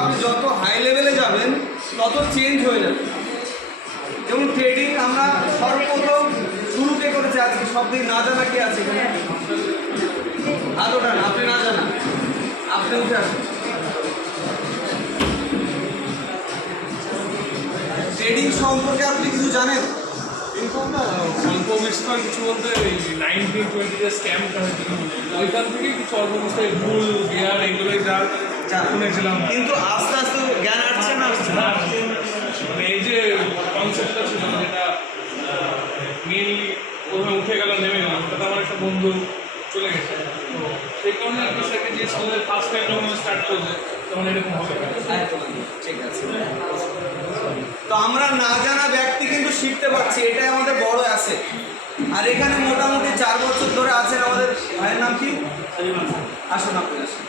আপনি যত হাই লেভেলে যাবেন তত চেঞ্জ হয়ে যাবে। যেমন ট্রেডিং আমরা সর্বপ্রথম শুরুতে করেছি, আজকে সব দিন না জানা কি আছে এখানে? হাত ওঠান, আপনি না জানা, আপনি উঠে আসুন। ট্রেডিং সম্পর্কে আপনি কিছু জানেন? অল্প বিস্তর কিছু বলতে 1920 যে স্ক্যামটা হয়েছিল ওইখান থেকে কিছু অল্প বিস্তর ভুল বিহার এগুলোই যা শুনেছিলাম, কিন্তু আস্তে আস্তে জ্ঞান আসছে না আসছে না? মানে এই যে কনসেপ্টটা ছিল যেটা মেনলি প্রথমে উঠে গেল নেমে গেল, সেটা আমার একটা বন্ধু চলে গেছে, তো সেই কারণে আর কি সেটা যে স্কুলের ফার্স্ট টাইম যখন স্টার্ট করছে তখন এরকম হবে। ঠিক আছে, তো আমরা না জানা ব্যক্তি কিন্তু শিখতে পারছি, এটাই আমাদের বড় আছে। আর এখানে মোটামুটি 4 বছর ধরে আছেন আমাদের ভাইয়ের নাম কি? আসুন আপনি আসুন।